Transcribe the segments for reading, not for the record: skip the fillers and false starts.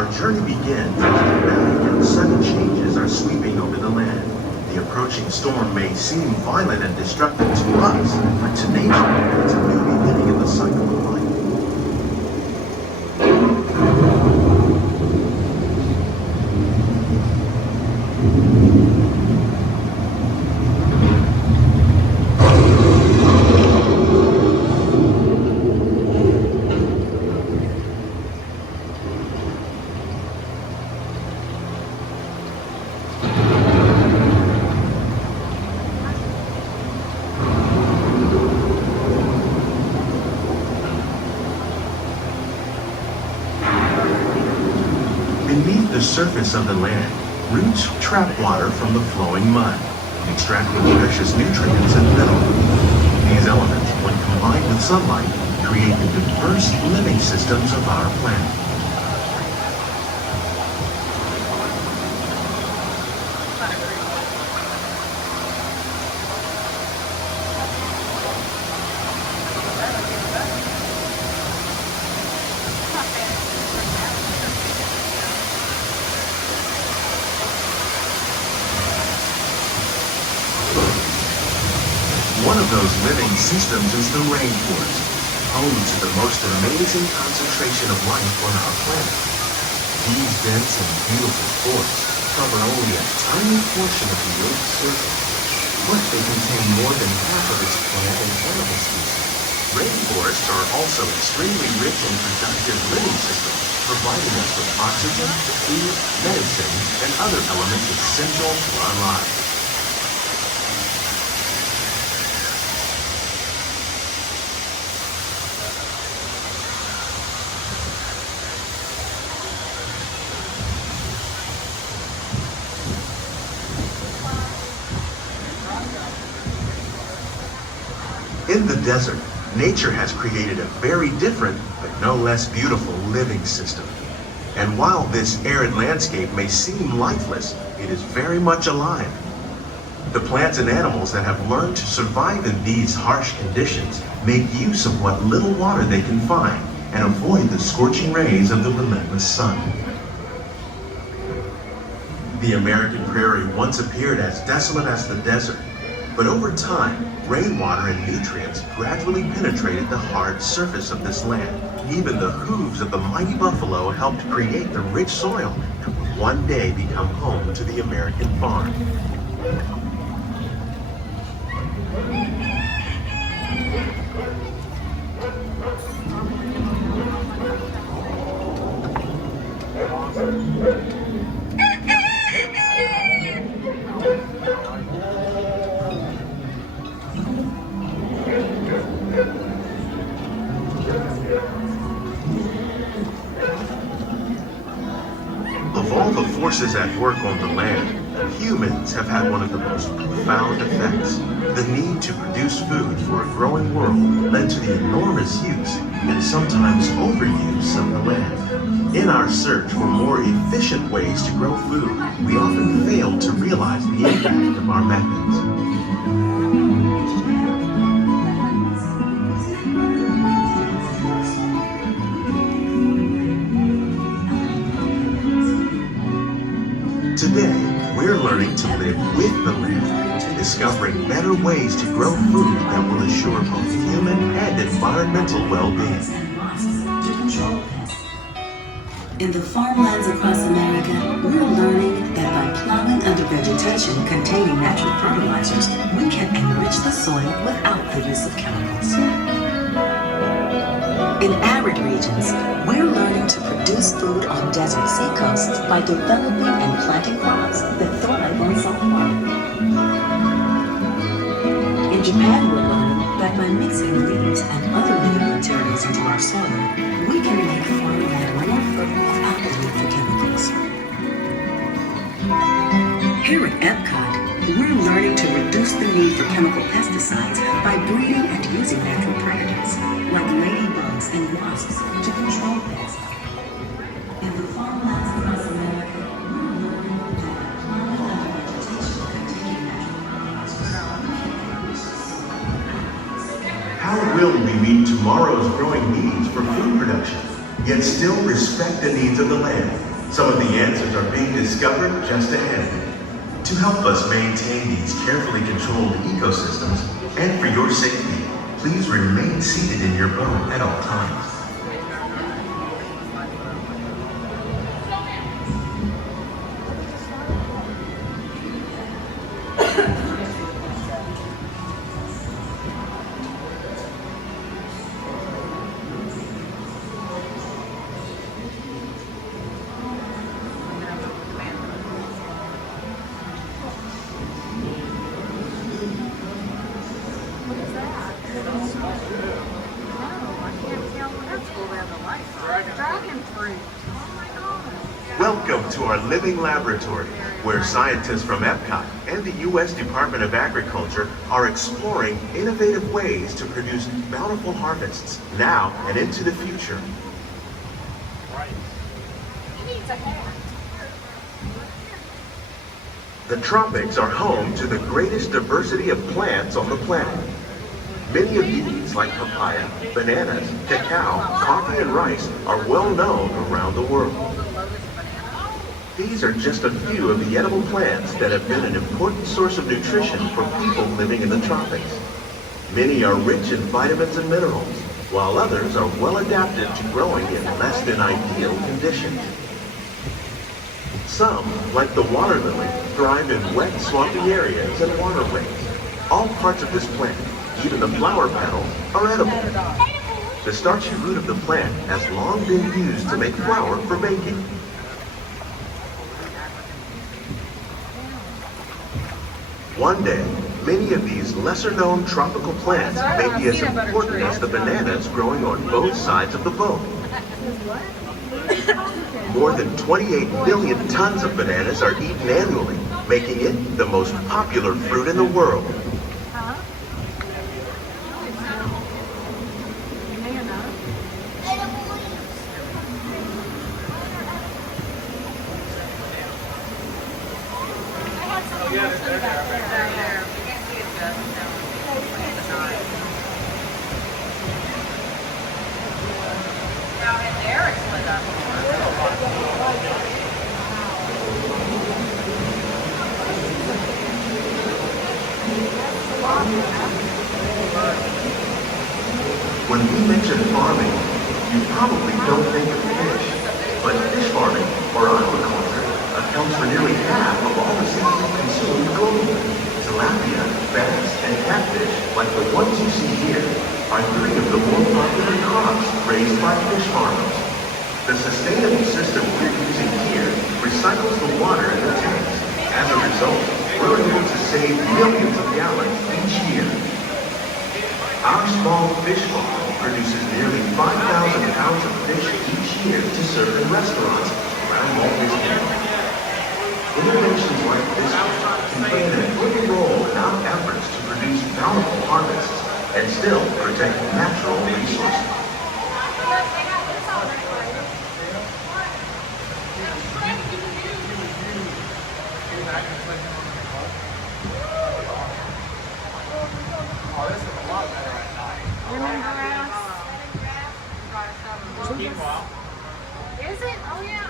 Our journey begins as dramatic and sudden changes are sweeping over the land. The approaching storm may seem violent and destructive to us, but to nature, it's a new beginning in the cycle of life. Beneath the surface of the land, roots trap water from the flowing mud, extracting precious nutrients and minerals. These elements, when combined with sunlight, create the diverse living systems of our planet. One of those living systems is the rainforest, home to the most amazing concentration of life on our planet. These dense and beautiful forests cover only a tiny portion of the Earth's surface, but they contain more than half of its plant and animal species. Rainforests are also extremely rich and productive living systems, providing us with oxygen, food, medicine, and other elements essential to our lives. In the desert, nature has created a very different, but no less beautiful living system. And while this arid landscape may seem lifeless, it is very much alive. The plants and animals that have learned to survive in these harsh conditions make use of what little water they can find and avoid the scorching rays of the relentless sun. The American prairie once appeared as desolate as the desert, but over time, rainwater and nutrients gradually penetrated the hard surface of this land. Even the hooves of the mighty buffalo helped create the rich soil that would one day become home to the American farm. Of all the forces at work on the land, humans have had one of the most profound effects. The need to produce food for a growing world led to the enormous use and sometimes overuse of the land. In our search for more efficient ways to grow food, we often fail to realize the impact of our methods. Today, we're learning to live with the land, discovering better ways to grow food that will assure both human and environmental well-being. In the farmlands across America, we're learning that by plowing under vegetation containing natural fertilizers, we can enrich the soil without the use of chemicals. In arid regions, we're learning to produce food on desert seacoasts by developing and planting crops that thrive on salt water. In Japan, we're learning that by mixing leaves and other living materials into our soil, we can make farmland more fertile without the need for chemicals. Here at EPCOT, we're learning to reduce the need for chemical pesticides by breeding and using natural predators, like ladybugs and wasps, to control pests. In the farmlands across America, we're learning that by plowing under vegetation containing natural fertilizers, How will we meet tomorrow's growing needs for food production, yet still respect the needs of the land? Some of the answers are being discovered just ahead. To help us maintain these carefully controlled ecosystems, and for your safety, please remain seated in your boat at all times. Welcome to our living laboratory, where scientists from EPCOT and the U.S. Department of Agriculture are exploring innovative ways to produce bountiful harvests now and into the future. The tropics are home to the greatest diversity of plants on the planet. Many of these, like papaya, bananas, cacao, coffee, and rice, are well known around the world. These are just a few of the edible plants that have been an important source of nutrition for people living in the tropics. Many are rich in vitamins and minerals, while others are well adapted to growing in less than ideal conditions. Some, like the water lily, thrive in wet, swampy areas and waterways. All parts of this plant, even the flower petals, are edible. The starchy root of the plant has long been used to make flour for baking. One day, many of these lesser-known tropical plants may be as important as the bananas growing on both sides of the boat. More than 28 million tons of bananas are eaten annually, making it the most popular fruit in the world. When we mention farming, you probably don't think of fish, but fish farming, or aquaculture, accounts for nearly half of all the seafood consumed globally. Tilapia, bass, and catfish, like the ones you see here, are three of the more popular crops raised by fish farmers. The sustainable system we're using here recycles the water in the tanks. As a result, we're able to save millions of gallons each year. Our small fish farm produces nearly 5,000 pounds of fish each year to serve in restaurants around Walt Disney World. Innovations like this can play an important role in our efforts to produce bountiful harvests and still protect natural resources.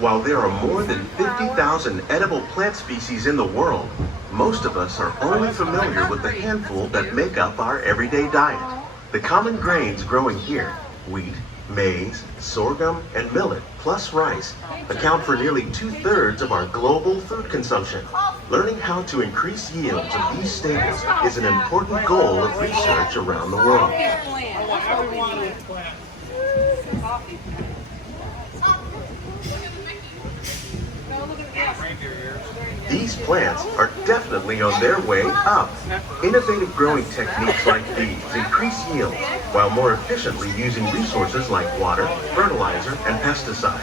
While there are more than 50,000 edible plant species in the world, most of us are only familiar with the handful that make up our everyday diet. The common grains growing here, wheat, maize, sorghum, and millet, plus rice, account for nearly 2/3 of our global food consumption. Learning how to increase yields of these staples is an important goal of research around the world. These plants are definitely on their way up. Innovative growing techniques like these increase yields while more efficiently using resources like water, fertilizer, and pesticides.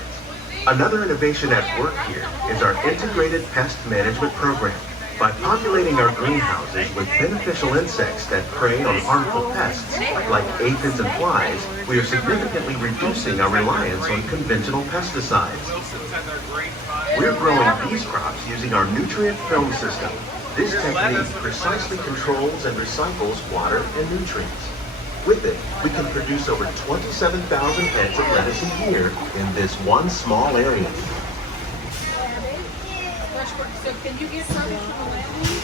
Another innovation at work here is our integrated pest management program. By populating our greenhouses with beneficial insects that prey on harmful pests like aphids and flies, we are significantly reducing our reliance on conventional pesticides. We're growing these crops using our nutrient film system. This technique precisely controls and recycles water and nutrients. With it, we can produce over 27,000 heads of lettuce a year in this one small area. So can you get something from the landing?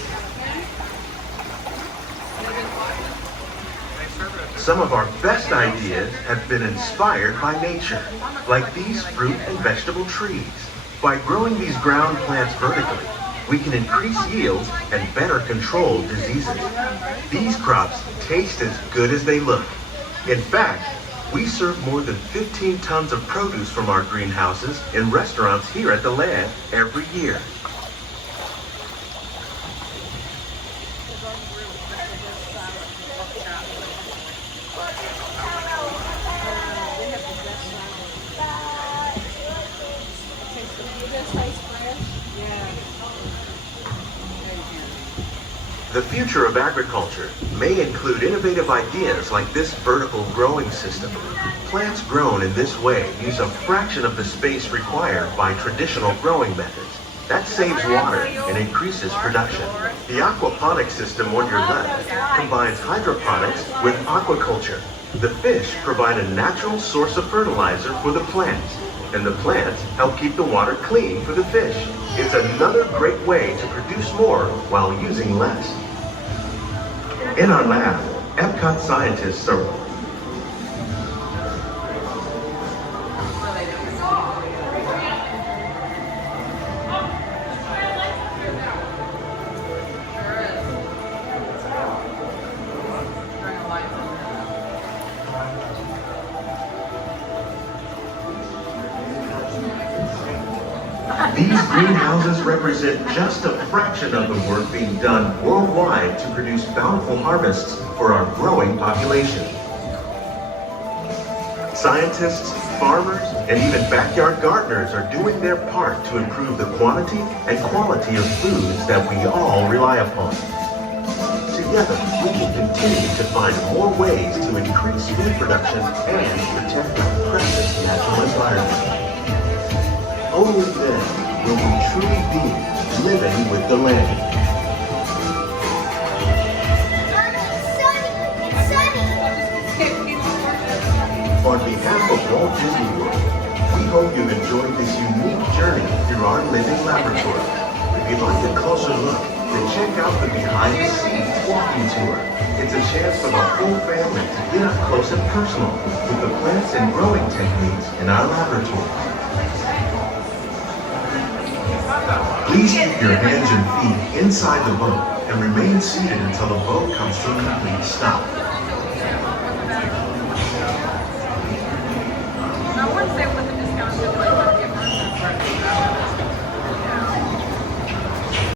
Some of our best ideas have been inspired by nature, like these fruit and vegetable trees. By growing these ground plants vertically, we can increase yields and better control diseases. These crops taste as good as they look. In fact, we serve more than 15 tons of produce from our greenhouses in restaurants here at the lab every year. The future of agriculture may include innovative ideas like this vertical growing system. Plants grown in this way use a fraction of the space required by traditional growing methods. That saves water and increases production. The aquaponics system on your left combines hydroponics with aquaculture. The fish provide a natural source of fertilizer for the plants, and the plants help keep the water clean for the fish. It's another great way to produce more while using less. In our lab, EPCOT scientists are These greenhouses represent just a fraction of the work being done worldwide to produce bountiful harvests for our growing population. Scientists, farmers, and even backyard gardeners are doing their part to improve the quantity and quality of foods that we all rely upon. Together, we can continue to find more ways to increase food production and protect our precious natural environment. Only then will we truly be living with the land. On behalf of Walt Disney World, we hope you've enjoyed this unique journey through our living laboratory. If you'd like a closer look, then check out the behind-the-scenes walking tour. It's a chance for the whole family to get up close and personal with the plants and growing techniques in our laboratory. Please keep your hands and feet inside the boat and remain seated until the boat comes to a complete stop.